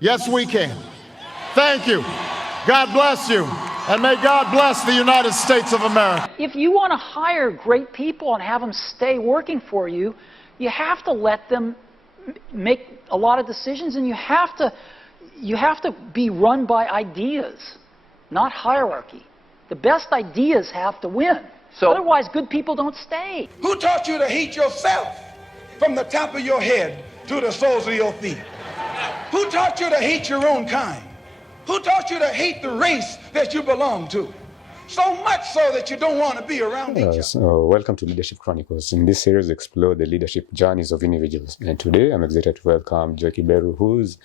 Yes, we can. Thank you. God bless you. And may God bless the United States of America. If you want to hire great people and have them stay working for you, you have to let them make a lot of decisions, and you have to be run by ideas, not hierarchy. The best ideas have to win. Otherwise, good people don't stay. Who taught you to hate yourself from the top of your head to the soles of your feet? Who taught you to hate your own kind? Who taught you to hate the race that you belong to? So much so that you don't want to be around each other. So welcome to Leadership Chronicles. In this series, we explore the leadership journeys of individuals. And today, I'm excited to welcome Joy Kiberu, whose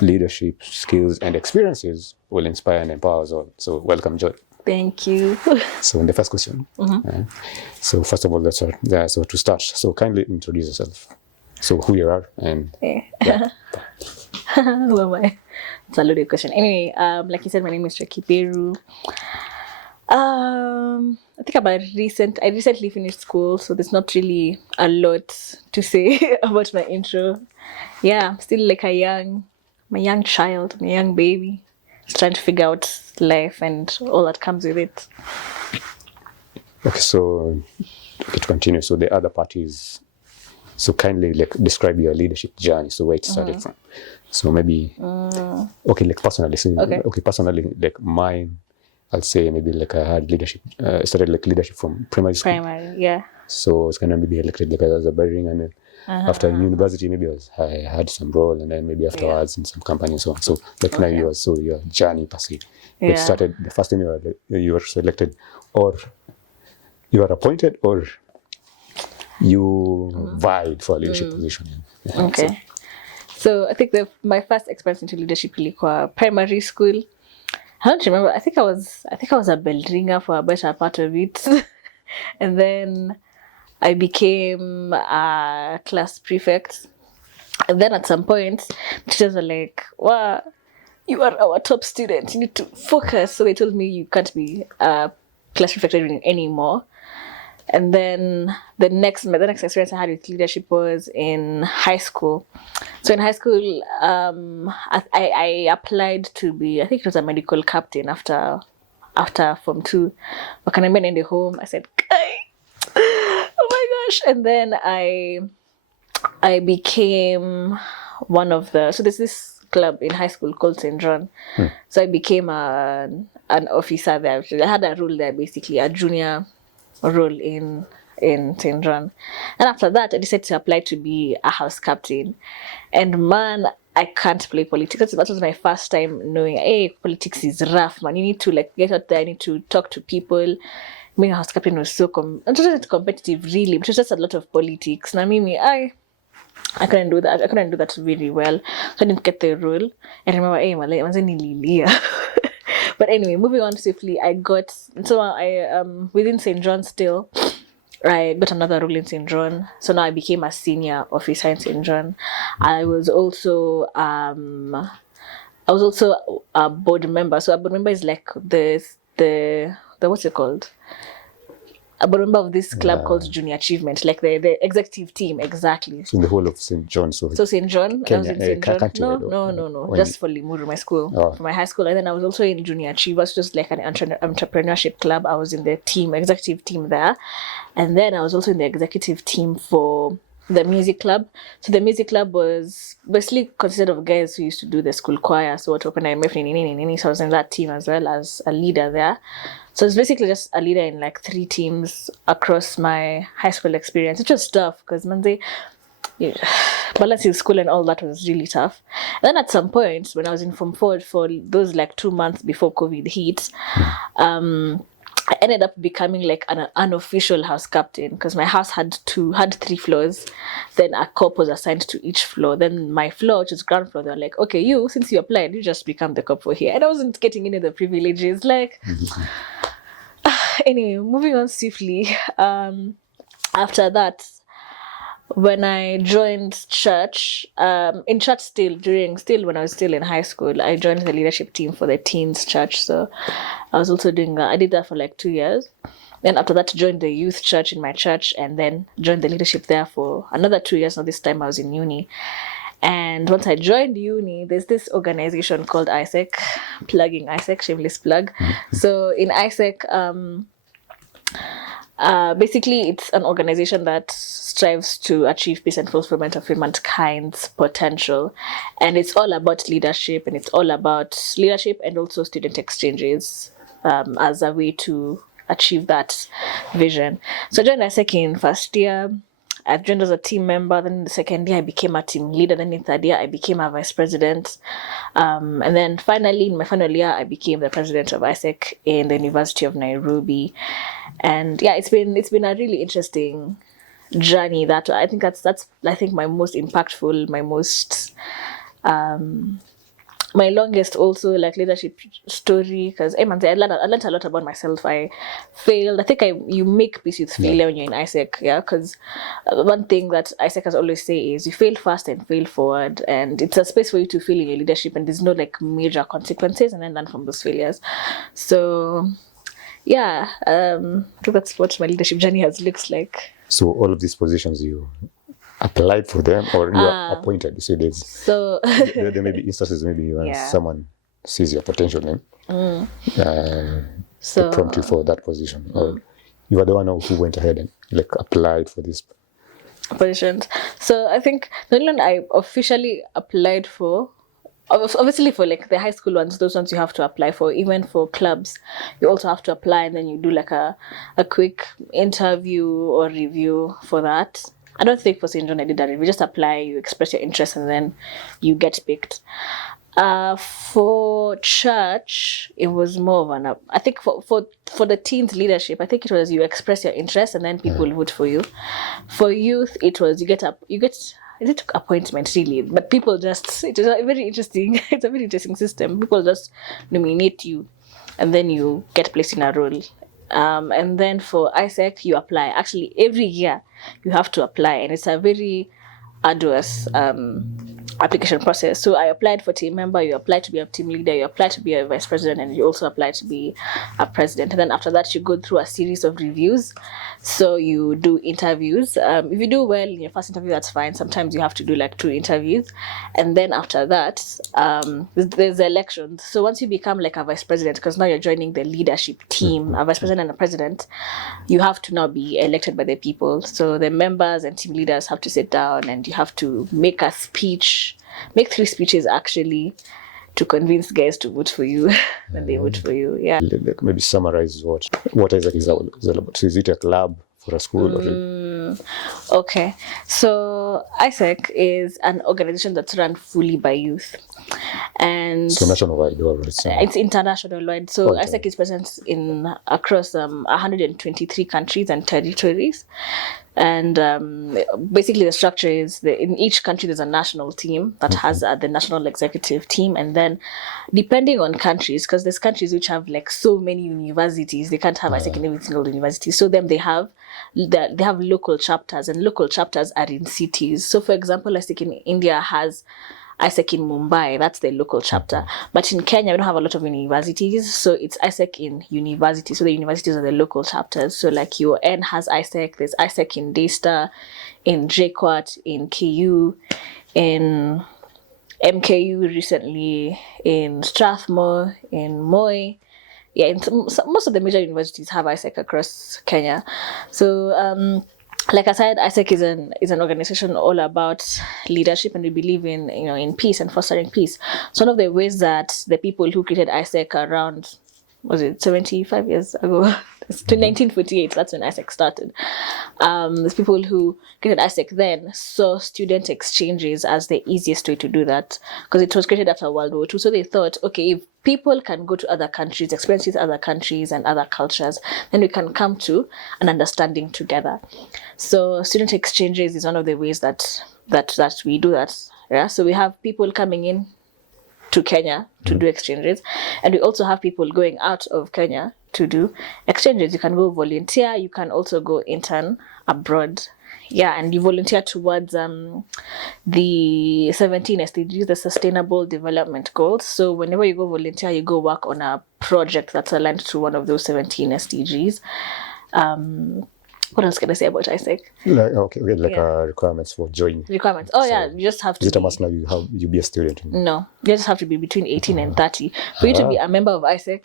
leadership skills and experiences will inspire and empower us all. So welcome, Joy. Thank you. So the first question. So first of all, let's start. So to start, so kindly introduce yourself. So who you are and yeah. Who am I? It's a loaded question. Anyway, like you said, my name is Kiberu. I think I recently finished school, so there's not really a lot to say about my intro. Yeah, I'm still like a young child, a young baby, just trying to figure out life and all that comes with it. Okay, so to continue, so the other part is, so kindly like describe your leadership journey, so where it started from. So maybe, okay, like personally, so okay, personally, like mine, I'll say maybe like I had leadership, started like leadership from primary school. Primary, yeah. So it's kind of maybe elected like as a bearing, and then after university maybe I had some role, and then maybe afterwards in some company and so on. So like now your journey per se. It started the first time you were selected, or you were appointed, or you vied for a leadership position. Yeah. Okay. So I think my first experience into leadership really was primary school. I don't remember. I think I was a bell ringer for a better part of it, and then I became a class prefect. And then at some point, teachers were like, "Wow, you are our top student. You need to focus." So they told me you can't be a class prefect anymore. And then the next experience I had with leadership was in high school. So in high school, I applied to be, I think it was a medical captain after Form 2. But when I went in the home, I said, oh my gosh. And then I became one of the, so there's this club in high school called St. John. So I became an officer there. I had a role there, basically, a junior role in St. John. And after that, I decided to apply to be a house captain. And man, I can't play politics. That was my first time knowing, hey, politics is rough, man. You need to like get out there, you need to talk to people. Being a house captain was so it wasn't competitive really, but it was just a lot of politics. Now I couldn't do that. I couldn't do that really well. So I didn't get the role. I remember, hey, I was in Lilia. But anyway, moving on swiftly, I within St. John still, I got another role in St. John. So now I became a senior officer in St. John. I was also a board member. So a board member is like the what's it called? A board member of this club called Junior Achievement, like the executive team, exactly. So in the whole of St. John. So St. John, Kenya, I was in St. John. No. Just for Limuru, my school, for my high school. And then I was also in Junior Achievers, just like an entrepreneurship club. I was in the executive team there. And then I was also in the executive team for the music club. So the music club was basically consisted of guys who used to do the school choir. So I was in that team as well as a leader there. So it's basically just a leader in like 3 teams across my high school experience, which was tough because balancing school and all that was really tough. And then at some point when I was in Form 4 for those like 2 months before COVID hit, I ended up becoming like an unofficial house captain because my house had 3 floors. Then a cop was assigned to each floor. Then my floor, which is ground floor, they were like, okay, since you applied, you just become the cop for here. And I wasn't getting any of the privileges. Like, anyway, moving on swiftly. After that, when I joined church, in church when I was still in high school, I joined the leadership team for the teens church. So I was also doing I did that for like 2 years. Then after that, joined the youth church in my church, and then joined the leadership there for another 2 years. Now this time I was in uni. And once I joined uni, there's this organization called AIESEC, plugging AIESEC, shameless plug. So in AIESEC, basically it's an organization that strives to achieve peace and fulfillment of humankind's potential. And it's all about leadership, and it's all about leadership and also student exchanges as a way to achieve that vision. So I joined AIESEC in first year. I joined as a team member. Then in the second year, I became a team leader. Then in third year, I became a vice president. And then finally, in my final year, I became the president of AIESEC in the University of Nairobi. And yeah, it's been a really interesting journey. That I think that's I think my most impactful, my most my longest also like leadership story, because I learned a lot about myself. I failed. I think you make peace with failure when you're in AIESEC, yeah. Because one thing that AIESEC has always say is you fail fast and fail forward, and it's a space for you to fail in your leadership, and there's no like major consequences, and then learn from those failures. So yeah, I think that's what my leadership journey has looked like. So all of these positions you applied for them, or you are appointed? You say there's so there may be instances maybe when someone sees your potential then so prompt you for that position, or you are the one who went ahead and like applied for this positions. So I think the only one I officially applied for, obviously for like the high school ones, those ones you have to apply for. Even for clubs, you also have to apply, and then you do like a quick interview or review for that. I don't think for St. John I did that. You just apply, you express your interest, and then you get picked. For church, it was more of an I think for the teens leadership, I think it was you express your interest and then people vote for you. For youth, it was you get it took appointment really, but people just, it is a very interesting it's a very interesting system. People just nominate you, and then you get placed in a role. And then for AIESEC, you apply. Actually, every year you have to apply, and it's a very arduous application process. So I applied for team member, you apply to be a team leader, you apply to be a vice president, and you also apply to be a president. And then after that, you go through a series of reviews. So you do interviews. If you do well in your first interview, that's fine. Sometimes you have to do like 2 interviews. And then after that, there's elections. So once you become like a vice president, because now you're joining the leadership team, a vice president and a president, you have to now be elected by the people. So the members and team leaders have to sit down, and you have to make a speech, make 3 speeches actually, to convince guys to vote for you. When they vote for you, yeah. Like maybe summarize what AIESEC is all about. So is it a club for a school? Okay, so AIESEC is an organization that's run fully by youth, and so nationwide or it's international wide. So AIESEC is present in across 123 countries and territories. And basically the structure is in each country there's a national team that has the national executive team, and then depending on countries, because there's countries which have like so many universities, they can't have AIESEC in every single university. So then they have local chapters, and local chapters are in cities. So for example, AIESEC in India has AIESEC in Mumbai, that's the local chapter. But in Kenya, we don't have a lot of universities, so it's AIESEC in universities. So the universities are the local chapters. So like UON has AIESEC, there's AIESEC in Daystar, in JKUAT, in KU, in MKU recently, in Strathmore, in Moi. Yeah, most of the major universities have AIESEC across Kenya. So like I said, AIESEC is an organization all about leadership, and we believe in peace and fostering peace. So one of the ways that the people who created AIESEC around, was it 75 years ago? To 1948, that's when AIESEC started. There's people who created AIESEC then saw student exchanges as the easiest way to do that, because it was created after World War II. So they thought, okay, if people can go to other countries, experience with other countries and other cultures, then we can come to an understanding together. So student exchanges is one of the ways that we do that. Yeah. So we have people coming in to Kenya to do exchanges, and we also have people going out of Kenya to do exchanges. You can go volunteer, you can also go intern abroad. Yeah, and you volunteer towards the 17 SDGs, the Sustainable Development Goals. So whenever you go volunteer, you go work on a project that's aligned to one of those 17 SDGs. What else can I say about AIESEC? Like requirements for joining. Requirements. Oh, yeah, you just have to. Is it a must now you be a student? No, you just have to be between 18 and 30. For you to be a member of AIESEC,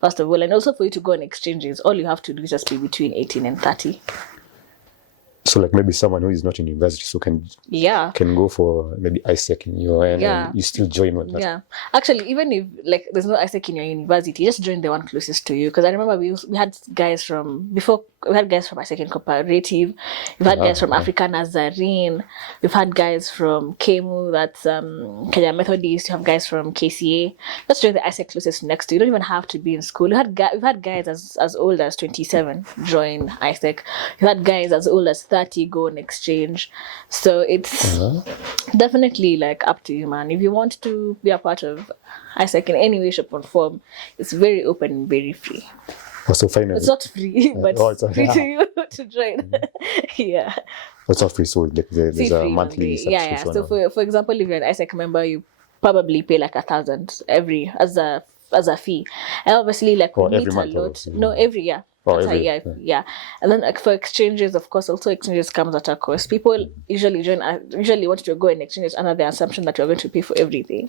first of all, and also for you to go on exchanges, all you have to do is just be between 18 and 30. So like maybe someone who is not in university so can go for maybe AIESEC in UON and you still join with that. Yeah. Actually, even if like there's no AIESEC in your university, just join the one closest to you. Because I remember we had guys from AIESEC in Comparative, we've had guys from African Nazarene, we've had guys from KEMU, that's Kenya Methodist, you have guys from KCA. Just join the AIESEC closest next to you. You don't even have to be in school. We've had guys as old as 27 join AIESEC. We've had guys as old as 30 go on exchange. So it's definitely like up to you, man. If you want to be a part of AIESEC in any way, shape, or form, it's very open and very free. So finally, it's not free, but it's free to you to join. Yeah. It's not free, so like there's a monthly subscription. Yeah. So for example, if you're an AIESEC member, you probably pay like 1,000 every as a fee, and obviously like we meet a lot. No, every year. Yeah. And then like, for exchanges, of course, also exchanges comes at a cost. People usually want to go in exchanges under the assumption that you're going to pay for everything.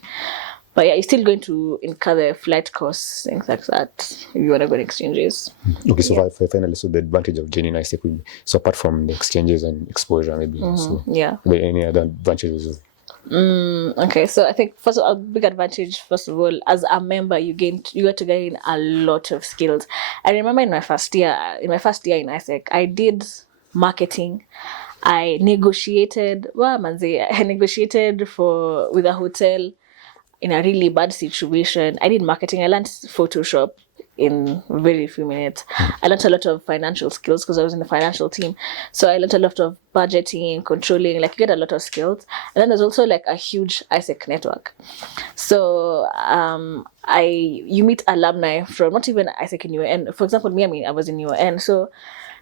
But yeah, you're still going to incur the flight costs, things like that, if you want to go in exchanges. Okay, so finally, so the advantage of joining AIESEC will be, so apart from the exchanges and exposure, maybe, so are there any other advantages? Okay, so I think first of all, big advantage, first of all, as a member, you get to gain a lot of skills. I remember in my first year in AIESEC, I did marketing. I negotiated with a hotel in a really bad situation. I did marketing. I learned Photoshop in very few minutes. I learned a lot of financial skills because I was in the financial team. So I learned a lot of budgeting, controlling, like you get a lot of skills. And then there's also like a huge AIESEC network. So you meet alumni from not even AIESEC in UON. For example, I was in UON. So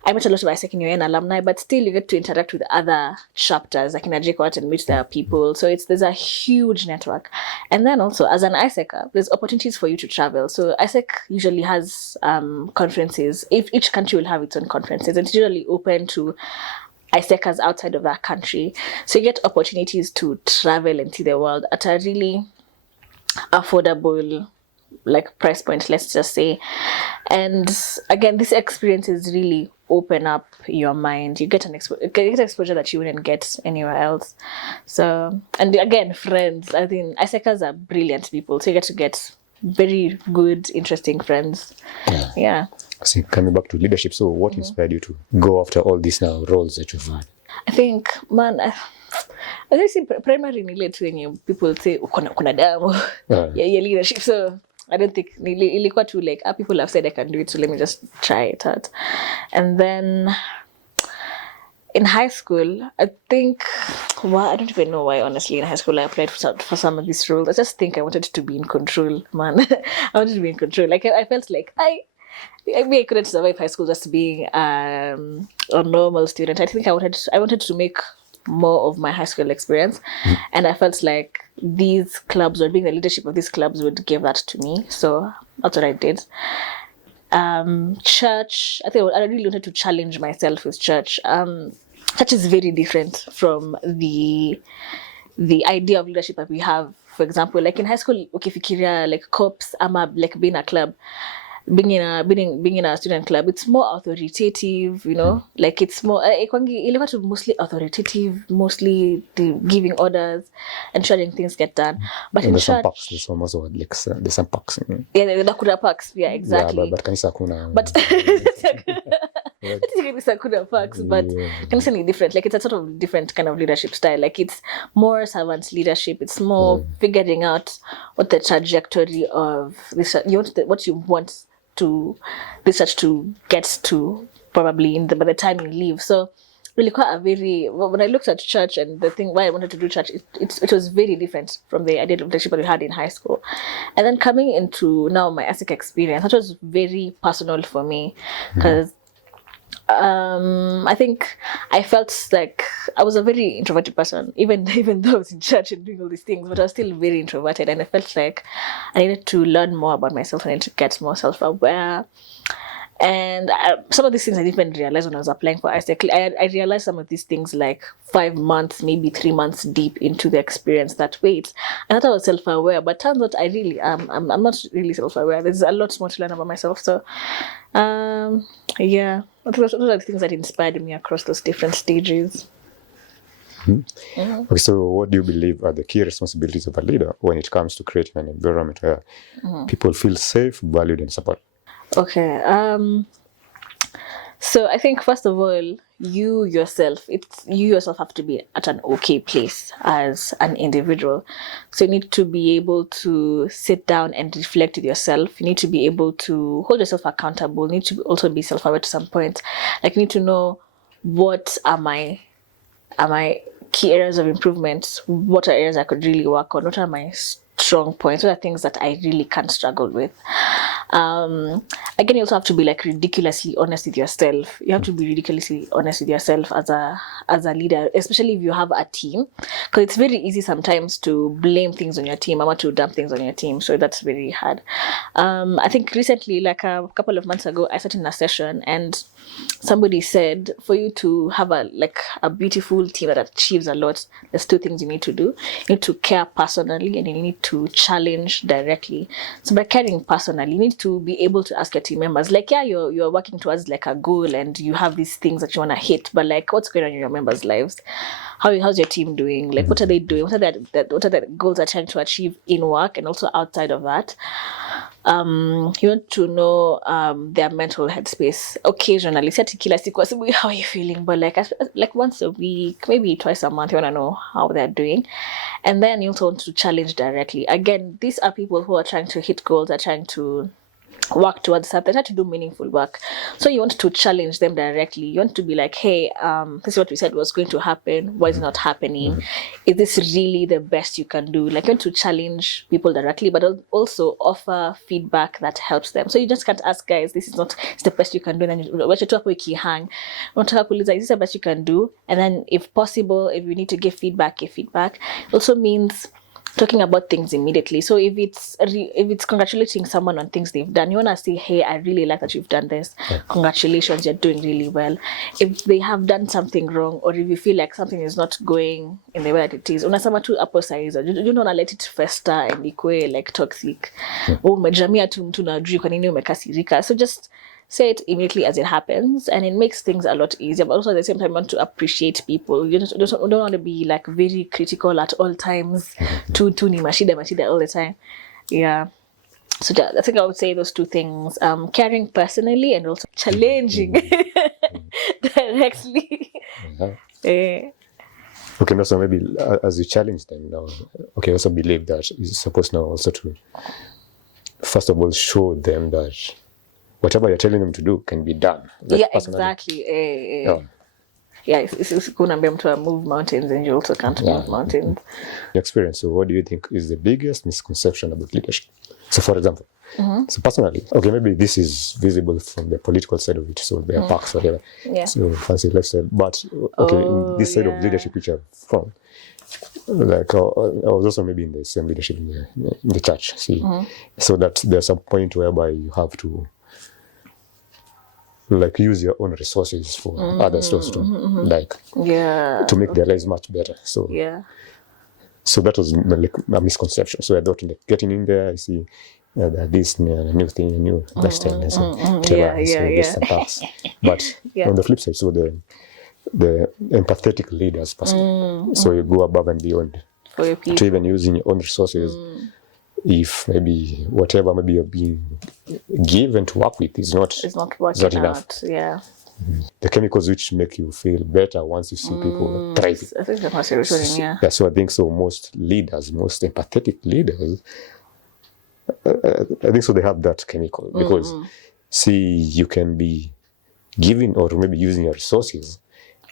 I met a lot of AIESEC in UON alumni, but still you get to interact with other chapters, like in AJKOT, and meet their people. So there's a huge network. And then also, as an AIESEC, there's opportunities for you to travel. So AIESEC usually has conferences. Each country will have its own conferences. It's usually open to AIESECers outside of that country. So you get opportunities to travel and see the world at a really affordable like price point, let's just say. And again, this experience is really open up your mind. You get exposure that you wouldn't get anywhere else. So, and again, friends. I think AIESECers are brilliant people, so you get to get very good, interesting friends. Yeah. So coming back to leadership, so what inspired you to go after all these now roles that you've had? I think, man, I think primarily when people say kuna damu ya leadership. So I don't think ilikuwa too like people have said I can do it, so let me just try it out. And then in high school, I think, I don't even know why, honestly, in high school I applied for some of these roles. I just think I wanted to be in control, man. I wanted to be in control. Like I felt like I couldn't survive high school just being a normal student. I think I wanted to make more of my high school experience, and I felt like these clubs, or being the leadership of these clubs, would give that to me. So that's what I did. Church, I think I really wanted to challenge myself with church. Church is very different from the idea of leadership that we have. For example, like in high school, ukifikiria like corps ama like being a club, being in a student club, it's more authoritative, you know, like it's more mostly authoritative, mostly giving orders, ensuring things get done. But in church, there's some packs. Yeah, the Kura packs, yeah, exactly. Yeah, but kanisa kuna. But Sakura packs, but kanisa is different. Like it's a sort of different kind of leadership style. Like it's more servant leadership. It's more figuring out what the trajectory of this, what you want to this church to get to, probably by the time you leave. So really quite when I looked at church and the thing why I wanted to do church, it was very different from the idea of leadership that we had in high school. And then coming into now my AIESEC experience, that was very personal for me, because I think I felt like I was a very introverted person, even though I was in church and doing all these things, but I was still very introverted, and I felt like I needed to learn more about myself. I needed to get more self-aware. And some of these things I didn't even realize when I was applying for AIESEC. I realized some of these things like 5 months, maybe 3 months deep into the experience that wait. And I thought I was self-aware, but turns out I really am. I'm not really self-aware. There's a lot more to learn about myself. So, yeah, those are the things that inspired me across those different stages. Okay, so what do you believe are the key responsibilities of a leader when it comes to creating an environment where people feel safe, valued, and supported? Okay. So I think first of all, you yourself have to be at an okay place as an individual. So you need to be able to sit down and reflect with yourself. You need to be able to hold yourself accountable. You need to also be self-aware to some point. Like you need to know, what are my key areas of improvement? What are areas I could really work on? What are my strong points? What are things that I really can't struggle with? Again, you also have to be like ridiculously honest with yourself. You have to be ridiculously honest with yourself as a leader, especially if you have a team, because it's very easy sometimes to blame things on your team or to dump things on your team. So that's very hard. I think recently, like a couple of months ago, I sat in a session and somebody said, for you to have a beautiful team that achieves a lot, there's 2 things you need to do. You need to care personally, and you need to challenge directly. So by caring personally, you need to be able to ask your team members, like, yeah, you're working towards like a goal and you have these things that you want to hit, but like, what's going on in your members' lives? How's your team doing? Like, what are they doing? What are the goals they're trying to achieve in work and also outside of that? You want to know their mental headspace. Occasionally, how are you feeling? But like once a week, maybe twice a month, you want to know how they're doing. And then you also want to challenge directly. Again, these are people who are trying to hit goals, are trying to work towards something, try to do meaningful work. So you want to challenge them directly. You want to be like, hey, this is what we said was going to happen. Why is it not happening? Is this really the best you can do? Like, you want to challenge people directly, but also offer feedback that helps them. So you just can't ask guys, this is not, it's the best you can do. And then you want to talk with Kihang. Want to help with, this is the best you can do. And then if possible, if you need to give feedback, give feedback. It also means talking about things immediately. So if it's congratulating someone on things they've done, you want to say, hey, I really like that you've done this. Congratulations, you're doing really well. If they have done something wrong, or if you feel like something is not going in the way that it is, unasema tu apostolize, you don't want to let it fester and ikue like toxic. Umejamia tu mtu na ajui kwa nini umekasirika. So just say it immediately as it happens, and it makes things a lot easier. But also at the same time, you want to appreciate people. You don't want to be like very critical at all times. Tu ni mashida all the time. Yeah. So I think I would say those 2 things: caring personally and also challenging directly. Okay, now so maybe as you challenge them now, okay, also believe that you're supposed now also to first of all show them that whatever you're telling them to do can be done. Like, yeah, exactly. Yeah, it's going to be able to move mountains, and you also can't move mountains. Experience. So what do you think is the biggest misconception about leadership? So for example, so personally, okay, maybe this is visible from the political side of it, so there are parks, whatever. Yeah. So fancy lifestyle. But okay, in this side of leadership which I'm from, like I was also maybe in the same leadership in the church. See, so that there's a point whereby you have to like use your own resources for others also, like to make their lives much better. So so that was like a misconception. So I thought like getting in there, I see that this new thing, a new lifestyle, but on the flip side, so the empathetic leaders person. So you go above and beyond for your people, to even using your own resources. If maybe whatever maybe you're being given to work with is not working enough. Out, yeah. The chemicals which make you feel better once you see people thriving. I think that's what you're saying, yeah. So I think so most leaders, most empathetic leaders, I think so they have that chemical because see, you can be giving or maybe using your resources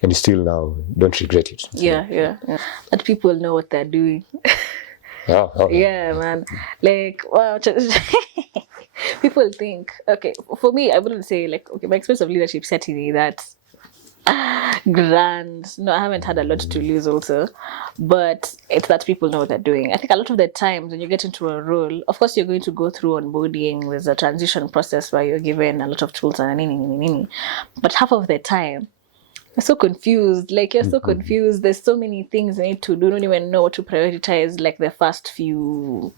and you still now don't regret it. Yeah. That people know what they're doing. Yeah, man. Like, wow. People think, okay, for me, I wouldn't say like, okay, my experience of leadership said to me that grand. No, I haven't had a lot to lose also, but it's that people know what they're doing. I think a lot of the times when you get into a role, of course you're going to go through onboarding. There's a transition process where you're given a lot of tools and but half of the time you're so confused. Like you're so confused. There's so many things you need to do. You don't even know what to prioritize. Like the first few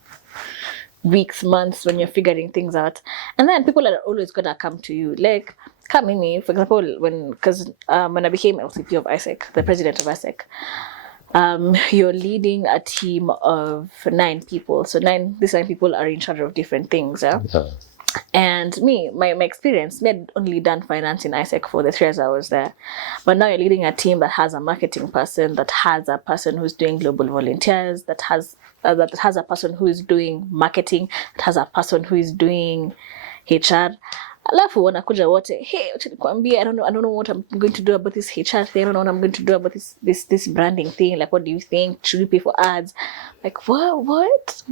weeks, months when you're figuring things out, and then people are always gonna come to you. Like come in me, for example, when I became LCP of AIESEC, the president of AIESEC, you're leading a team of 9 people. So these 9 people are in charge of different things. Yeah? And my experience, me had only done finance in AIESEC for the 3 years I was there. But now you're leading a team that has a marketing person, that has a person who's doing global volunteers, that has a person who is doing marketing, that has a person who is doing HR. Alafu wanakuja wote, hey, I don't know what I'm going to do about this HR thing. I don't know what I'm going to do about this branding thing. Like, what do you think? Should we pay for ads? Like, what?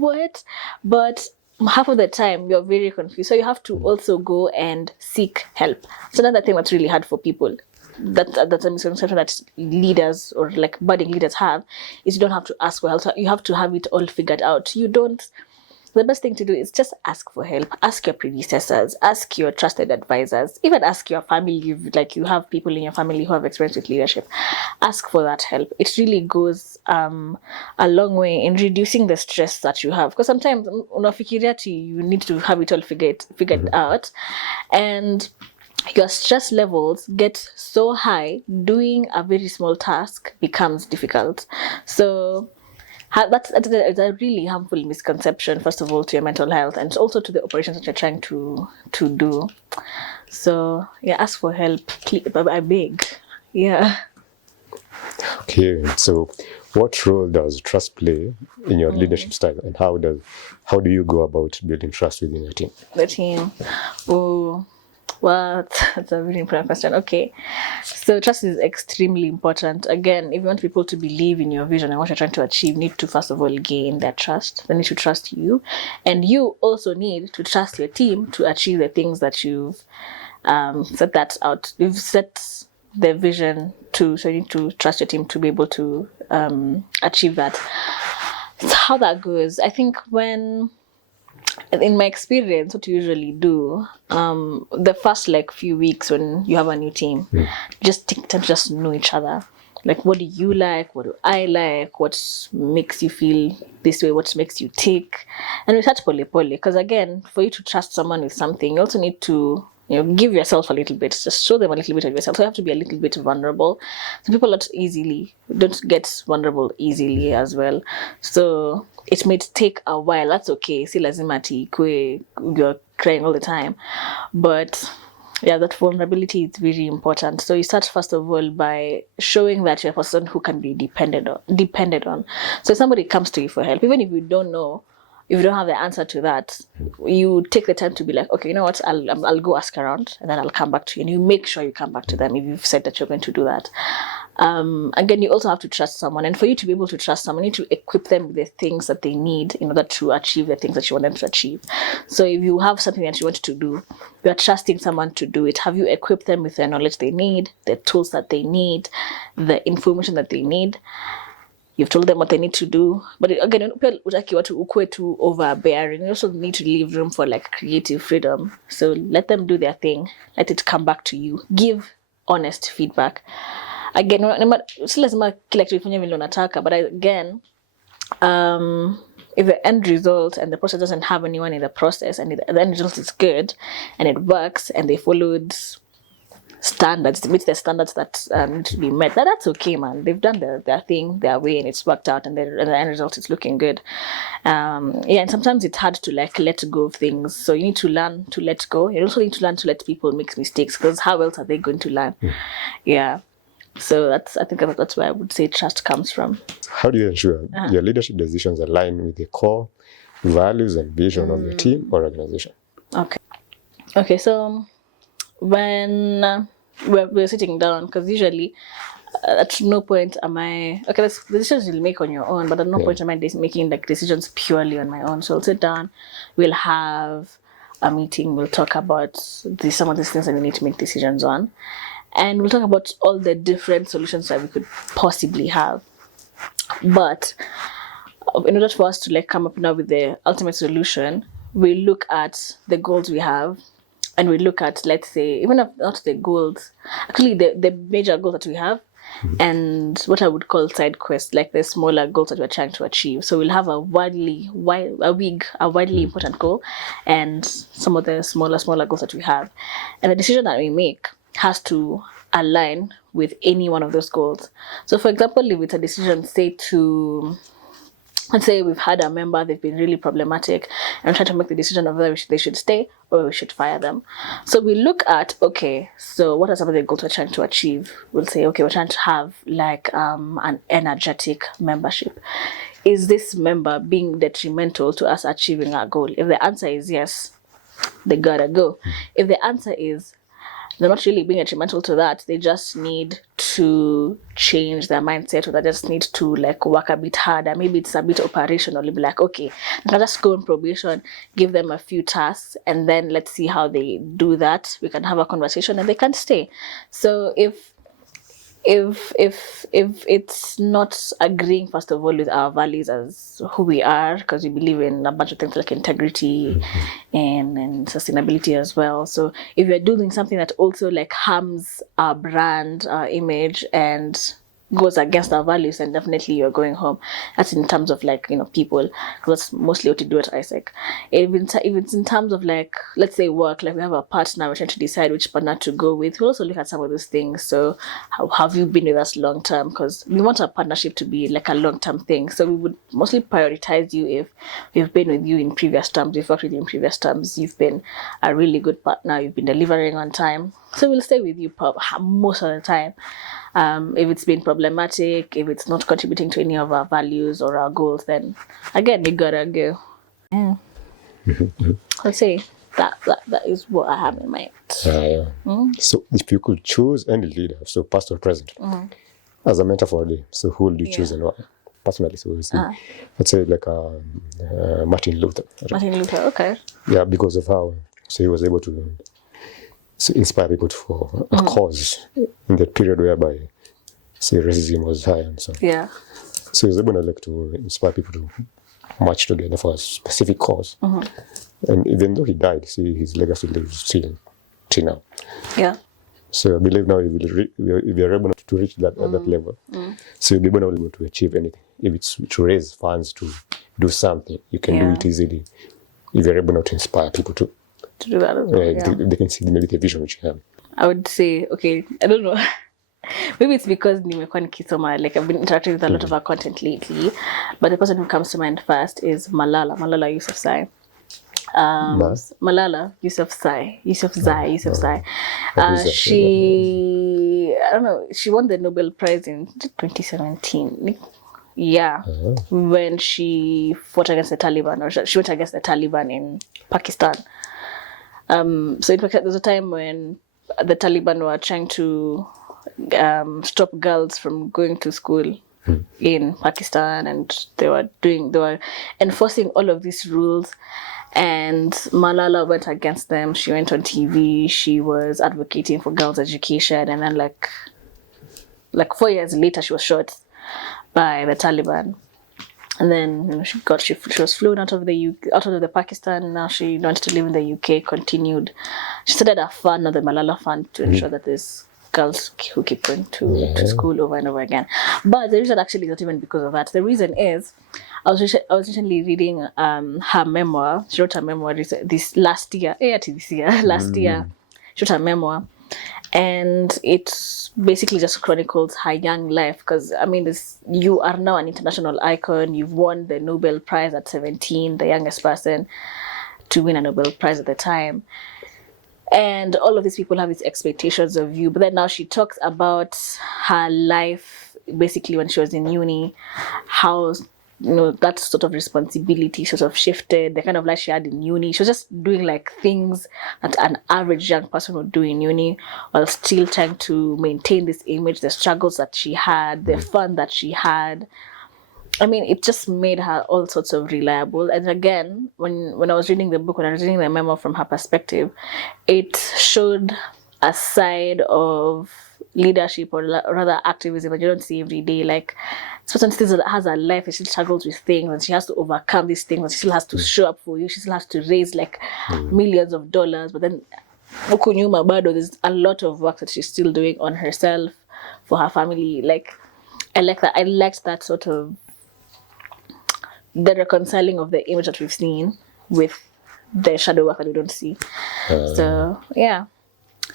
But half of the time you're very confused. So you have to also go and seek help. So another thing that's really hard for people, that's a misconception that leaders or like budding leaders have, is you don't have to ask for help. So you have to have it all figured out. You don't. The best thing to do is just ask for help. Ask your predecessors, ask your trusted advisors, even ask your family. Like you have people in your family who have experience with leadership. Ask for that help. It really goes a long way in reducing the stress that you have. Because sometimes you need to have it all figured out, and your stress levels get so high, doing a very small task becomes difficult. So that's a really harmful misconception, first of all, to your mental health, and also to the operations that you're trying to do. So yeah, ask for help, please, I beg. Yeah. Okay, so what role does trust play in your leadership style, and how do you go about building trust within your team? The team. Oh, well, that's a really important question. Okay, so trust is extremely important. Again, if you want people to believe in your vision and what you're trying to achieve, you need to first of all gain their trust. They need to trust you, and you also need to trust your team to achieve the things that you've set that out. You've set the vision to, so you need to trust your team to be able to achieve that. So how that goes, I think in my experience, what you usually do, the first few weeks when you have a new team, just take time to just know each other. Like, what do you like? What do I like? What makes you feel this way? What makes you tick? And we start poly, because again, for you to trust someone with something, you also need to give yourself a little bit, just show them a little bit of yourself. So you have to be a little bit vulnerable. So people don't get vulnerable easily as well. So it may take a while. That's okay. Si lazima you're crying all the time. But yeah, that vulnerability is very important. So you start first of all by showing that you're a person who can be depended on. So if somebody comes to you for help, even if you don't know, if you don't have the answer to that, you take the time to be like, okay, you know what, I'll go ask around and then I'll come back to you. And you make sure you come back to them if you've said that you're going to do that. Again, you also have to trust someone. And for you to be able to trust someone, you need to equip them with the things that they need in order to achieve the things that you want them to achieve. So if you have something that you want to do, you are trusting someone to do it. Have you equipped them with the knowledge they need, the tools that they need, the information that they need? You've told them what they need to do. But again, ukwe too overbearing. You also need to leave room for creative freedom. So let them do their thing. Let it come back to you. Give honest feedback. Again, but again, if the end result and the process doesn't have anyone in the process, and the end result is good and it works and they followed standards, to meet the standards that need to be met, that's okay, man. They've done their thing, their way, and it's worked out, and the end result is looking good. And sometimes it's hard to let go of things, so you need to learn to let go. You also need to learn to let people make mistakes, because how else are they going to learn? Yeah. So I think that's where I would say trust comes from. How do you ensure your leadership decisions align with the core values and vision of your team or organization? Okay, so when we're sitting down, because usually at no point am I, the decisions you'll make on your own, but at no point am I making decisions purely on my own. So I'll sit down, we'll have a meeting, we'll talk about some of these things that we need to make decisions on. And we'll talk about all the different solutions that we could possibly have. But in order for us to like come up now with the ultimate solution, we look at the goals we have, and we look at, let's say, even if not the goals, actually the major goals that we have, and what I would call side quests, like the smaller goals that we're trying to achieve. So we'll have a widely important goal, and some of the smaller goals that we have. And the decision that we make has to align with any one of those goals. So for example, if it's a decision, let's say we've had a member, they've been really problematic, and we're trying to make the decision of whether they should stay or we should fire them. So we look at, okay, so what are some of the goals we're trying to achieve? We'll say, okay, we're trying to have like an energetic membership. Is this member being detrimental to us achieving our goal? If the answer is yes, they gotta go. If the answer is they're not really being detrimental to that, they just need to change their mindset, or they just need to like work a bit harder. Maybe it's a bit operational. You'll be like, okay, I can just go on probation, give them a few tasks, and then let's see how they do that. We can have a conversation and they can stay. So if it's not agreeing, first of all, with our values as who we are, because we believe in a bunch of things like integrity and sustainability as well. So if you're doing something that also like harms our brand, our image, and goes against our values, then definitely you're going home. That's in terms of like, people, because that's mostly what you do at AIESEC. If it's in terms of like, let's say work, like we have a partner, we're trying to decide which partner to go with. We also look at some of those things. So how have you been with us long term? Because we want our partnership to be like a long term thing. So we would mostly prioritize you if we've been with you in previous terms, we've worked with you in previous terms, you've been a really good partner, you've been delivering on time. So we'll stay with you most of the time. If it's been problematic, if it's not contributing to any of our values or our goals, then again, you gotta go. Yeah. I'll say that is what I have in mind. So if you could choose any leader, so past or present, as a metaphor, so who would you choose and why? Personally, so let's say like Martin Luther. Martin Luther, okay. Yeah, because of how he was able to inspire people for a cause in that period whereby, say, racism was high and so. Yeah. So he was able to inspire people to march together for a specific cause. And even though he died, his legacy lives still till now. Yeah. So I believe now if you're able to reach that at that level, so you'll be able to achieve anything. If it's to raise funds to do something, you can do it easily. If you're able to inspire people to do that as well. They can see maybe the vision which you have. I would say, okay, I don't know. Maybe it's because nimekuwa nikisoma, like I've been interacting with a lot of our content lately, but the person who comes to mind first is Malala Yousafzai. Malala Yousafzai. She, I don't know, she won the Nobel Prize in 2017. Yeah, when she fought against the Taliban, or she went against the Taliban in Pakistan. So in fact, there was a time when the Taliban were trying to stop girls from going to school in Pakistan, and they were enforcing all of these rules. And Malala went against them. She went on TV. She was advocating for girls' education, and then like 4 years later, she was shot by the Taliban. And then she was flown out of the Pakistan. Now she went to live in the UK. Continued. She started a fund, the Malala Fund, to ensure that there's girls who keep going to school over and over again. But the reason actually is not even because of that. The reason is, I was recently reading her memoir. She wrote her memoir last year. She wrote her memoir. And it basically just chronicles her young life, because I mean, you are now an international icon. You've won the Nobel Prize at 17, the youngest person to win a Nobel Prize at the time. And all of these people have these expectations of you. But then now she talks about her life, basically when she was in uni, how that sort of responsibility sort of shifted, the kind of life she had in uni. She was just doing like things that an average young person would do in uni, while still trying to maintain this image, the struggles that she had, the fun that she had. I mean, it just made her all sorts of reliable. And again, when I was reading the book, when I was reading the memo from her perspective, it showed a side of leadership or rather activism that you don't see every day. Like, this person still has a life and she struggles with things and she has to overcome these things and she still has to show up for you. She still has to raise like millions of dollars. But then, huku nyuma bado, there's a lot of work that she's still doing on herself, for her family. Like, I like that. I liked that sort of the reconciling of the image that we've seen with the shadow work that we don't see. So yeah,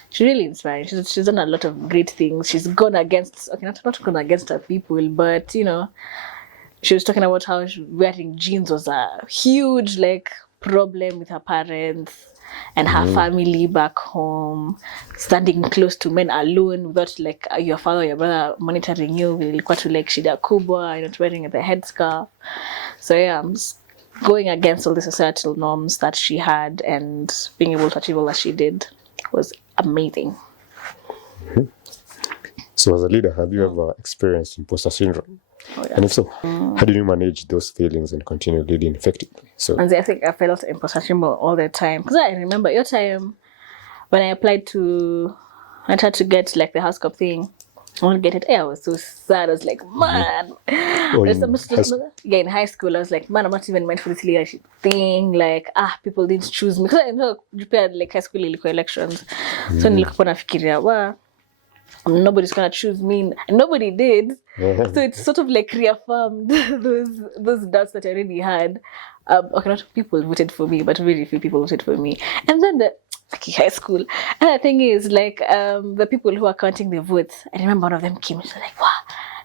she's really inspiring. She's done a lot of great things. She's gone against, okay, not gone against her people, but you know, she was talking about how wearing jeans was a huge like problem with her parents and her family back home, standing close to men alone without like your father or your brother monitoring you. Ilikuwa tu like shida kubwa, you're not wearing the headscarf. So yeah, I'm just going against all the societal norms that she had and being able to achieve all that she did was amazing. So as a leader, have you ever experienced imposter syndrome? Oh, yeah. And if so, how did you manage those feelings and continue leading effectively? So, And I think I felt imposter syndrome all the time. Because I remember your time when I tried to get like the house cup thing. I want to get it. I was so sad. I was like, man. In high school, I was like, man, I'm not even meant for this leadership thing. Like, people didn't choose me. Because I know you prepared like high school elections. So nilikuwa nafikiria, wow, nobody's gonna choose me. And nobody did. So it's sort of like reaffirmed those doubts that I already had. Okay, not people voted for me, but very few people voted for me. And then high school. And the thing is, like, the people who are counting the votes, I remember one of them came and she was like, wow,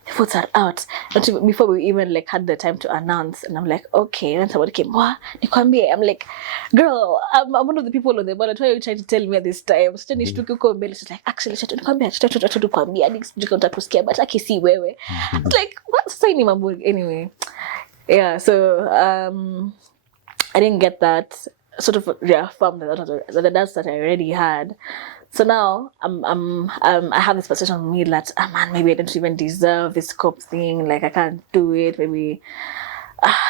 the votes are out. But before we even like had the time to announce, and I'm like, okay. And somebody came, wow, nikwambie. I'm like, girl, I'm one of the people on the ballot. Why are you trying to tell me at this time? So she's like, actually, nikwambia, but like, see wewe. It's like, what's saying anyway? Yeah, so I didn't get that sort of reaffirmed the doubts that I already had. So now I have this perception of me that man, maybe I don't even deserve this cop thing. Like I can't do it. Maybe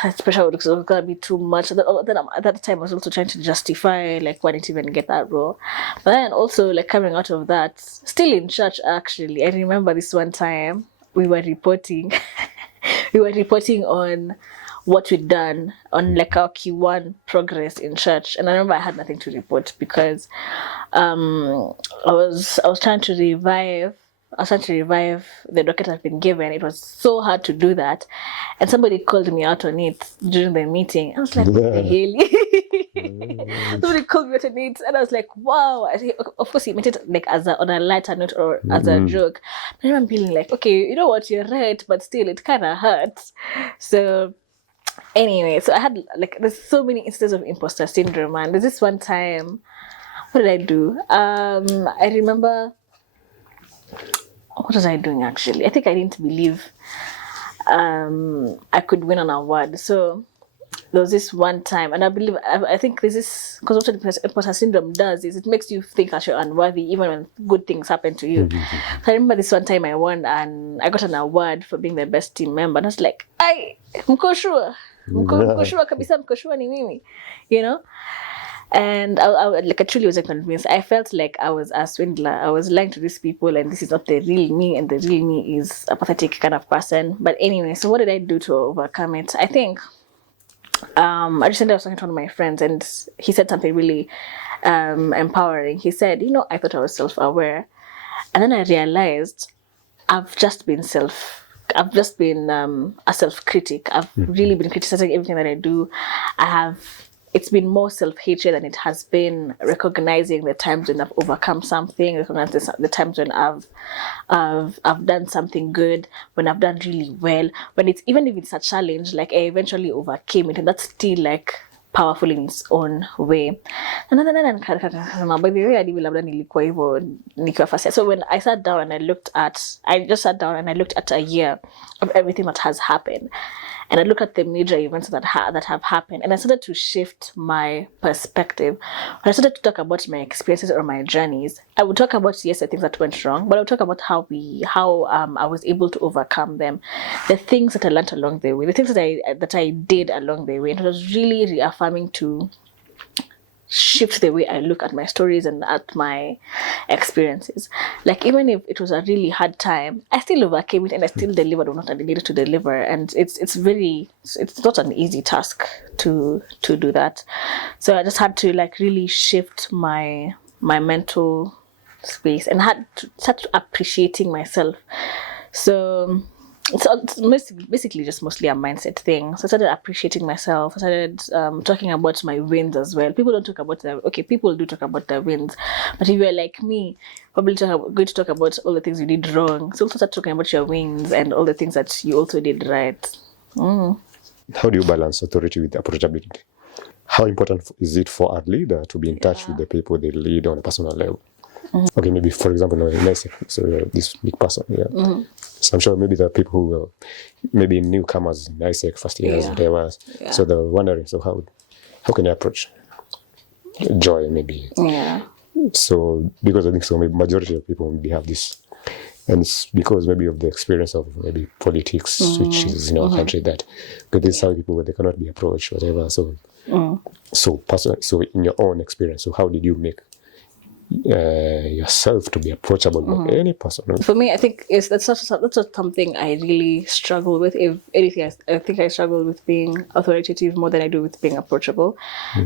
that pressure was gonna be too much. Then at that time I was also trying to justify like why I didn't even get that role. But then also like coming out of that, still in church actually, I remember this one time we were reporting. We were reporting on what we'd done on like our Q1 progress in church, and I remember I had nothing to report because I was trying to revive the docket I've been given. It was so hard to do that, and somebody called me out on it during the meeting. I was like, what the hell? Somebody called me out on it, and I was like, wow. Of course, he meant it like on a lighter note or as a joke. But I'm feeling like, okay, you know what, you're right, but still, it kind of hurts. So anyway, so I had like, there's so many instances of imposter syndrome, and there's this one time, what did I do? I remember, what was I doing actually? I think I didn't believe I could win an award. So there was this one time, and I think this is because what imposter syndrome does is it makes you think that you're unworthy even when good things happen to you. So I remember this one time I won and I got an award for being the best team member, and I was like, mko sure kabisa, mko sure ni mimi, you know? And I truly wasn't convinced. I felt like I was a swindler. I was lying to these people, and this is not the real me, and the real me is a pathetic kind of person. But anyway, so what did I do to overcome it? I think I recently was talking to one of my friends, and he said something really empowering. He said, you know, I thought I was self-aware, and then I realized I've just been a self-critic. I've really been criticizing everything that I do. It's been more self-hatred than it has been recognizing the times when I've overcome something, recognizing the times when I've done something good, when I've done really well, when it's, even if it's a challenge, like I eventually overcame it, and that's still like powerful in its own way. And then by the way, I didn't labda nilikuwa hivyo nikiwa first year. So when I sat down and I looked at a year of everything that has happened, and I looked at the major events that have happened, and I started to shift my perspective. When I started to talk about my experiences or my journeys, I would talk about, yes, the things that went wrong, but I would talk about how I was able to overcome them, the things that I learned along the way, the things that I did along the way. And it was really reaffirming to shift the way I look at my stories and at my experiences. Like, even if it was a really hard time, I still overcame it and I still delivered what I needed to deliver. And it's not an easy task to do that. So I just had to like really shift my mental space and had to start appreciating myself. So it's basically just mostly a mindset thing. So I started appreciating myself. I started talking about my wins as well. People don't talk about people do talk about their wins, but if you're like me, probably going to talk about all the things you did wrong. So also start talking about your wins and all the things that you also did right. How do you balance authority with approachability? How important is it for a leader to be in touch with the people they lead on a personal level? Okay, maybe for example, in AIESEC, so this big person, So I'm sure maybe there are people who are maybe newcomers in AIESEC, first years, whatever. Yeah. So they're wondering, so how can I approach joy, maybe? Yeah. So because I think so, maybe majority of people maybe have this, and it's because maybe of the experience of maybe politics, which is in our country, that this is how people they cannot be approached, whatever. So, so in your own experience, so how did you make yourself to be approachable by any person? For me, I think that's not something I really struggle with. If anything, I think I struggle with being authoritative more than I do with being approachable.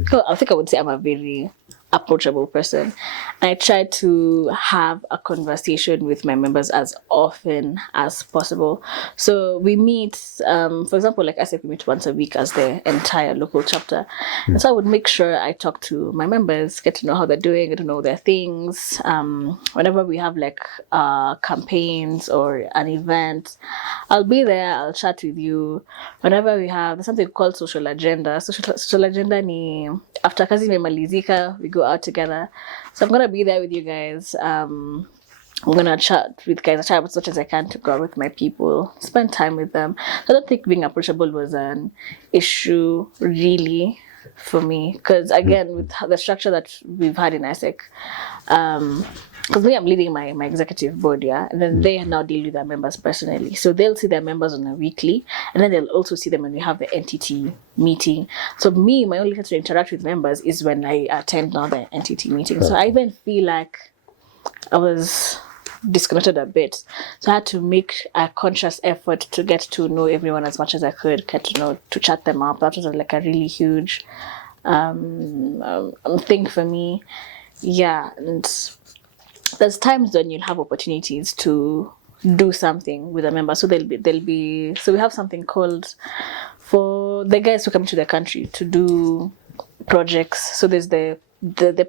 So I think I would say I'm a very approachable person. I try to have a conversation with my members as often as possible. So we meet, for example, like I said, we meet once a week as the entire local chapter. And so I would make sure I talk to my members, get to know how they're doing, get to know their things. Whenever we have like campaigns or an event, I'll be there, I'll chat with you. Whenever there's something called social agenda. Social agenda ni after kazi imemalizika, we go out together. So I'm gonna be there with you guys. I'm gonna chat with guys. I try as much as I can to go out with my people, spend time with them. I don't think being approachable was an issue really for me, because again, with the structure that we've had in AIESEC, because me, I'm leading my executive board, and then they now deal with their members personally. So they'll see their members on a weekly, and then they'll also see them when we have the entity meeting. So me, my only chance to interact with members is when I attend now the entity meeting. So I even feel like I was disconnected a bit. So I had to make a conscious effort to get to know everyone as much as I could, to chat them up. That was like a really huge thing for me. Yeah, and there's times when you'll have opportunities to do something with a member. So so we have something called for the guys who come to the country to do projects. So there's the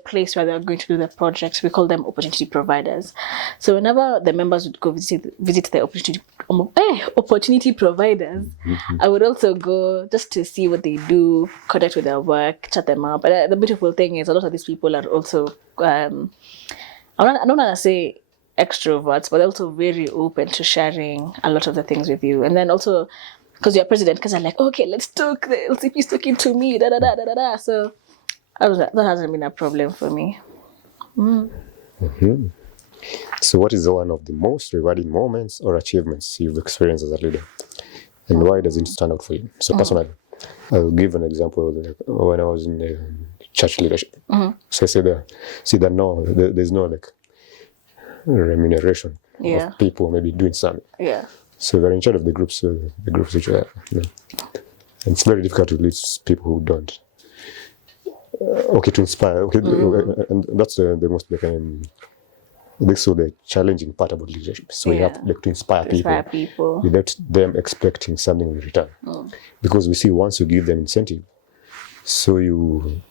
place where they're going to do the projects. We call them opportunity providers. So whenever the members would go visit the opportunity providers, I would also go just to see what they do, connect with their work, chat them up. But the beautiful thing is a lot of these people are also I don't want to say extroverts, but they're also very open to sharing a lot of the things with you. And then also, because you're president, because I'm like, okay, let's talk. The LCP is talking to me, da da da da da. So that hasn't been a problem for me. So what is one of the most rewarding moments or achievements you've experienced as a leader? And why does it stand out for you? So personally, I'll give an example. When I was in church leadership. So I said, there's no like remuneration of people maybe doing something. Yeah. So we're in charge of the groups which are, and it's very difficult to lead people who don't. To inspire. And that's the most the challenging part about leadership. So you have to inspire people without them expecting something in return. Because we see once you give them incentive, so you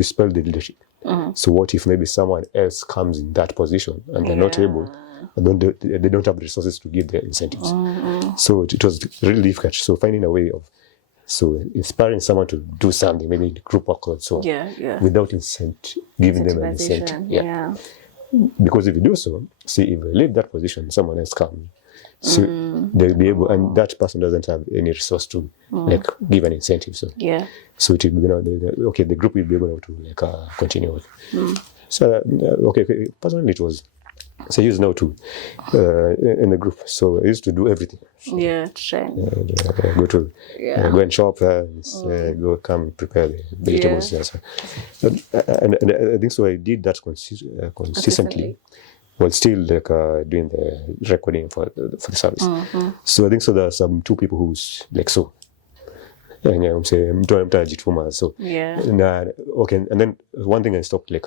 spell the leadership. So what if maybe someone else comes in that position and they're not able, and they don't have the resources to give their incentives. So it was really difficult. So finding a way of inspiring someone to do something, maybe in group work or so, without giving them an incentive. Because if you do so, if you leave that position, someone else comes. So they'll be able, and that person doesn't have any resource to give an incentive. So so it will be the group will be able to continue. So personally, it was So I used now to in the group. So I used to do everything. Yeah, try. Go to go and shop, go come prepare the vegetables. Yeah. Yeah. So, and I think so. I did that consistently, while still like doing the recording for the service. So I think so. There are some two people who's like so. And I'm saying so Yeah. okay. And then one thing I stopped like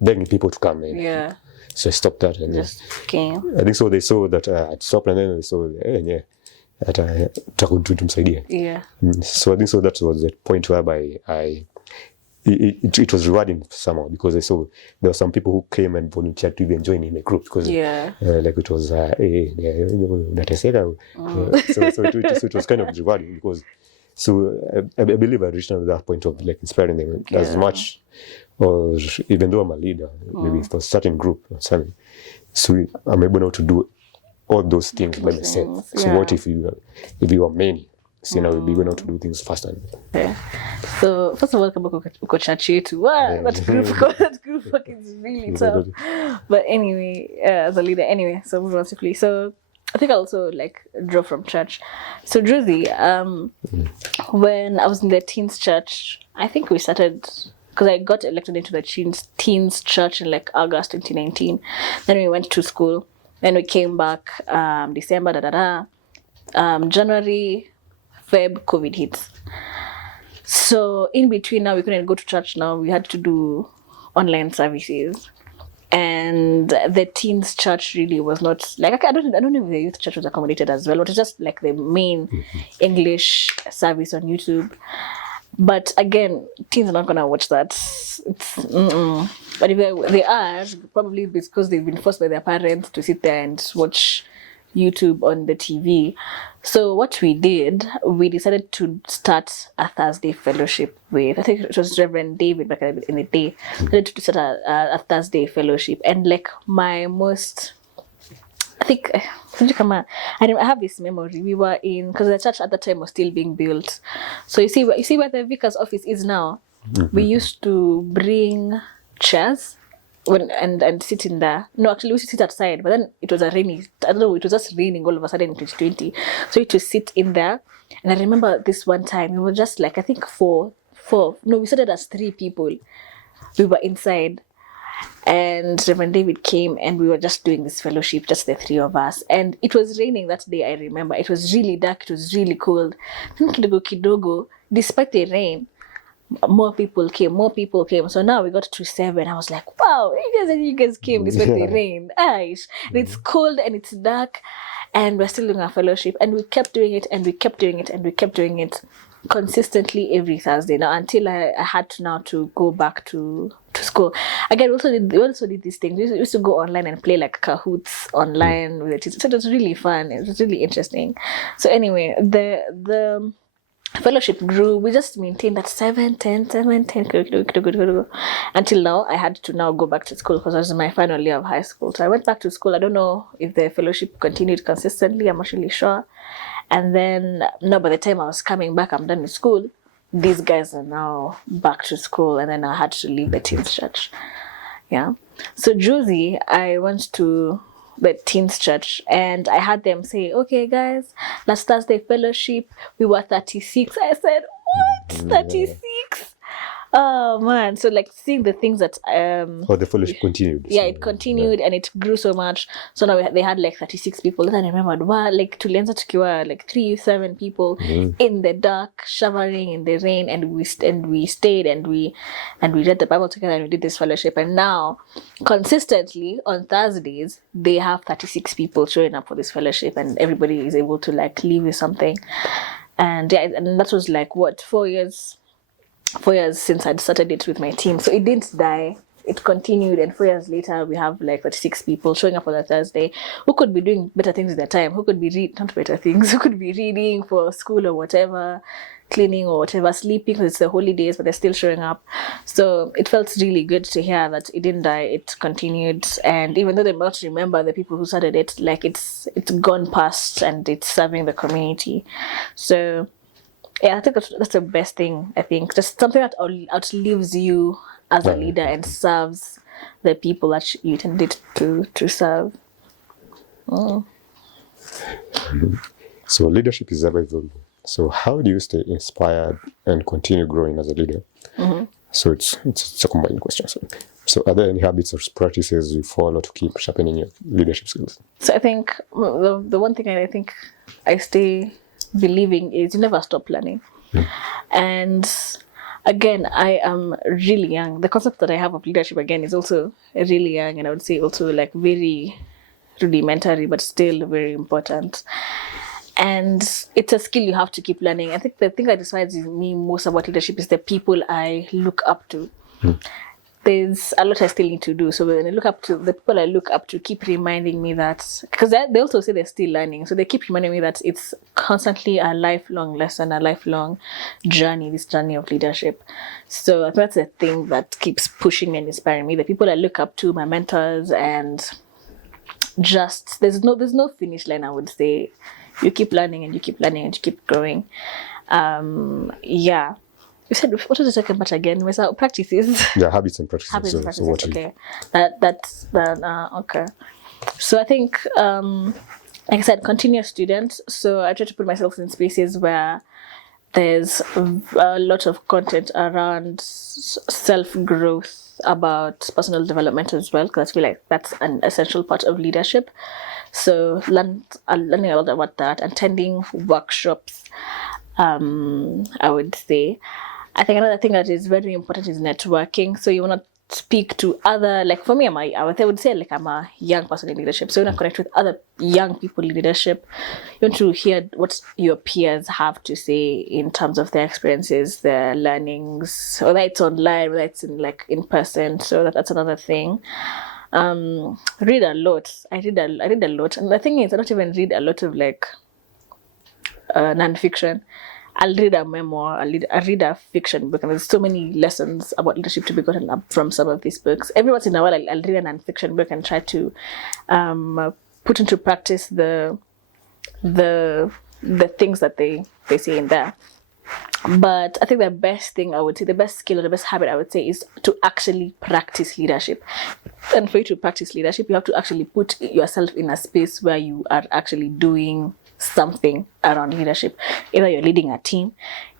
begging people to come. Yeah. So I stopped that and Just came. I think so. They saw that I'd stopped, and then they saw, that tumsaidia. Yeah. So I think so. That was the point whereby it was rewarding somehow, because I saw there were some people who came and volunteered to even join in the group, because like it was so it was kind of rewarding, because so I believe I reached that point of like inspiring them as much, or even though I'm a leader, maybe for a certain group or something. So I'm able now to do all those things by myself. So what if you are many? So now we'll be able to do things faster. Yeah. So first of all, uko church yetu. Wow, that group fucking is really tough. But anyway, as a leader, anyway, so move on swiftly. So I think I also like draw from church. So Druzy, when I was in the teens church, I think we started, because I got elected into the teens church in like August 2019. Then we went to school. Then we came back December, January, Feb, COVID hits. So in between now, we couldn't go to church now. We had to do online services. And the teens church really was not like, I don't know if the youth church was accommodated as well. It was just like the main English service on YouTube. But again, teens are not gonna watch that. But if they are, probably because they've been forced by their parents to sit there and watch YouTube on the TV. So what we did, we decided to start a Thursday fellowship with, I think it was Reverend David back in the day. We decided to start a Thursday fellowship. And like my most, I think, I have this memory. We were in, because the church at the time was still being built. So you see where the vicar's office is now? We used to bring chairs and sit in there. No, actually we used to sit outside, but then it was it was just raining all of a sudden in 2020. So we used to sit in there. And I remember this one time, we were just like, I think we started as 3 people. We were inside. And Reverend David came and we were just doing this fellowship, just the 3 of us. And it was raining that day, I remember. It was really dark, it was really cold. Then kidogo, despite the rain, more people came. So now we got to 7. I was like, wow, you guys came despite the rain. And it's cold and it's dark. And we're still doing our fellowship. And we kept doing it and we kept doing it and we kept doing it consistently every Thursday now, until I had to go back to school. Again, we also did these things. We used to go online and play like Kahoots online with the teachers. So it was really fun. It was really interesting. So anyway, the fellowship grew. We just maintained that 7, 10, until now. I had to now go back to school because I was in my final year of high school. So I went back to school. I don't know if the fellowship continued consistently. I'm not really sure. And then by the time I was coming back, I'm done with school. These guys are now back to school, and then I had to leave the teens church. Yeah. So Druzy, I went to the teens church and I had them say, okay guys, last Thursday fellowship, we were 36. I said, what? 36? Oh man. So like seeing the things that the fellowship continued. Yeah, it continued and it grew so much. So now they had like 36 people. Then I remembered, wow, like tulianza tukiwa like 3-7 people in the dark, showering in the rain, and we stayed and we read the Bible together and we did this fellowship. And now consistently on Thursdays they have 36 people showing up for this fellowship, and everybody is able to like leave with something. And yeah, and that was like what, 4 years since I'd started it with my team. So it didn't die. It continued, and 4 years later, we have like 36 people showing up on a Thursday who could be doing better things at their time, who could be who could be reading for school or whatever, cleaning or whatever, sleeping because it's the holidays, but they're still showing up. So it felt really good to hear that it didn't die, it continued. And even though they might not remember the people who started it, like it's gone past and it's serving the community. So yeah, I think that's the best thing. I think just something that outlives you as a leader and serves the people that you intended to serve. So leadership is ever evolving. So how do you stay inspired and continue growing as a leader? So it's a combined question. So are there any habits or practices you follow to keep sharpening your leadership skills? So I think the one thing I think I stay believing is you never stop learning. And again, I am really young. The concept that I have of leadership, again, is also really young, and I would say also like very rudimentary, but still very important. And it's a skill you have to keep learning. I think the thing that decides me most about leadership is the people I look up to. There's a lot I still need to do. So when I look up to the people I look up to, keep reminding me that, because they also say they're still learning. So they keep reminding me that it's constantly a lifelong lesson, a lifelong journey, this journey of leadership. So I think that's the thing that keeps pushing me and inspiring me. The people I look up to, my mentors, and just there's no finish line, I would say. You keep learning and you keep learning and you keep growing. Yeah. You said, what was the second part again? Was that practices? Yeah, habits and practices. Habits and practices, so what okay. That's okay. So I think, like I said, continuous student. So I try to put myself in spaces where there's a lot of content around self-growth, about personal development as well, because I feel like that's an essential part of leadership. So learning a lot about that, attending workshops, I would say. I think another thing that is very important is networking. So you want to speak to other, like for me, I would say like I'm a young person in leadership. So you want to connect with other young people in leadership. You want to hear what your peers have to say in terms of their experiences, their learnings, whether it's online, whether it's in person. So that's another thing. Read a lot. I read a lot. And the thing is, I don't even read a lot of non-fiction. I'll read a memoir, I'll read a fiction book, and there's so many lessons about leadership to be gotten up from some of these books. Every once in a while, I'll read a non-fiction book and try to put into practice the things that they say in there. But I think the best thing I would say, the best skill or the best habit I would say is to actually practice leadership. And for you to practice leadership, you have to actually put yourself in a space where you are actually doing something around leadership. Either you're leading a team,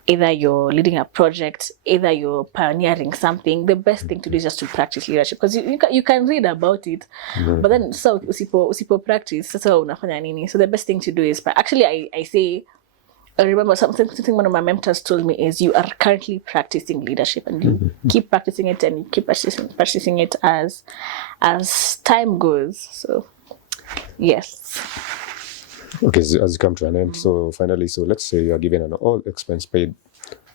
either you're leading a project, either you're pioneering something. The best thing to do is just to practice leadership, because you can read about it, but then so usipo practice, sasa unafanya nini? So the best thing to do is actually I remember something one of my mentors told me is you are currently practicing leadership, and you keep practicing it and you keep practicing it as time goes. So yes. Okay, so as you come to an end, so finally, so let's say you are given an all-expense paid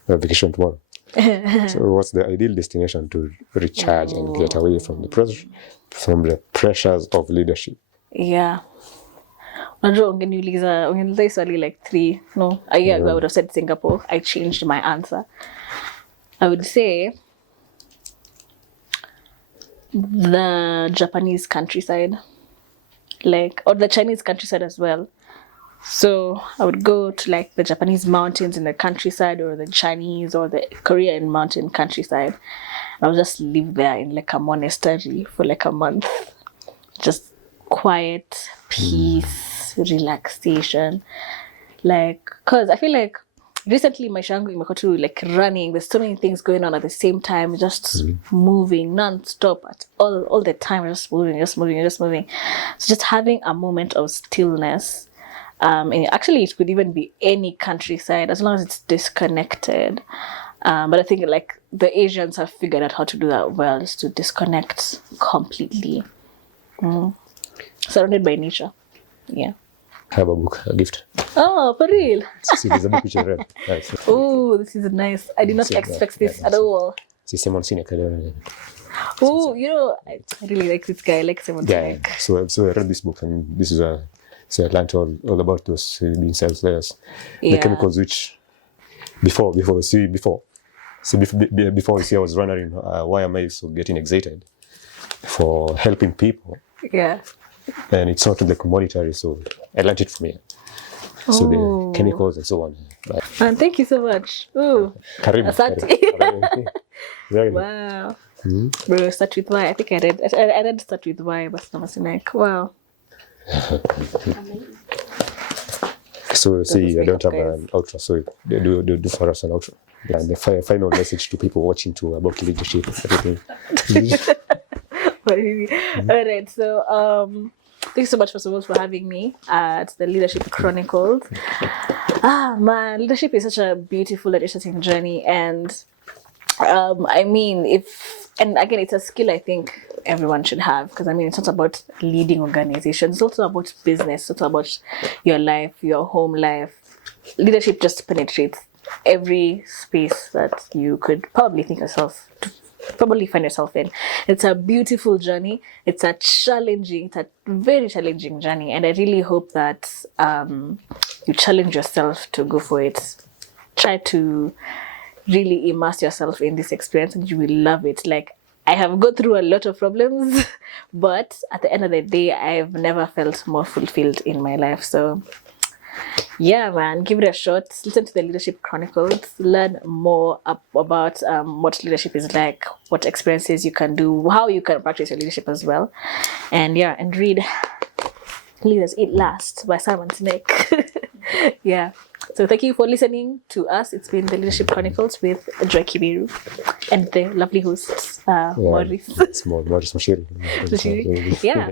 vacation tomorrow. So what's the ideal destination to recharge and get away from the pressures of leadership? Yeah. Unajua ungeniuliza swali like a year ago I would have said Singapore. I changed my answer. I would say the Japanese countryside, or the Chinese countryside as well. So I would go to the Japanese mountains in the countryside, or the Chinese or the Korean mountain countryside. I would just live there in a monastery for a month. Just quiet, peace, relaxation. Cause I feel like recently my shangu imekuwa tu running. There's so many things going on at the same time, just moving non-stop all the time, just moving. So just having a moment of stillness. And actually it could even be any countryside as long as it's disconnected. But I think the Asians have figured out how to do that well, is to disconnect completely. Surrounded by nature. Yeah. I have a book, a gift. Oh, for real? See, there's a book which I read. Oh, this is nice. I did not expect this at all. See, Simon Sinek. Oh, I really like this guy. I like Simon Sinek. So I read this book, and this is so I learned all about those being self-layers. The chemicals which before I was wondering why am I so getting excited for helping people. Yeah. And it's not monetary, so I learned it from here. So the chemicals and so on. And thank you so much. Ooh. Karibu. Asante. Karibu. Wow. Bro, Start With Why. I think I read Start With Why, but I was like, wow. So see, I make don't up, have an outro, so do for us an outro. Yeah, and the final message to people watching too about leadership, everything. All right, so thank you so much, first of all, for having me at the Leadership Chronicles. Man, leadership is such a beautiful and interesting journey, and I mean, and again, it's a skill I think everyone should have, because I mean, it's not about leading organizations, it's also about business, it's also about your life, your home life. Leadership just penetrates every space that you could probably find yourself in. It's a beautiful journey. It's a very challenging journey, and I really hope that you challenge yourself to go for it. Try to really immerse yourself in this experience, and you will love it. Like, I have gone through a lot of problems, but at the end of the day, I've never felt more fulfilled in my life. So yeah, man, give it a shot. Listen to the Leadership Chronicles. Learn more about what leadership is like, what experiences you can do, how you can practice your leadership as well. And yeah, and read Leaders Eat Last by Simon Sinek. Yeah. So thank you for listening to us. It's been the Leadership Chronicles with Joy Kiberu and the lovely hosts, Maurice. It's Maurice Mashiri. Yeah.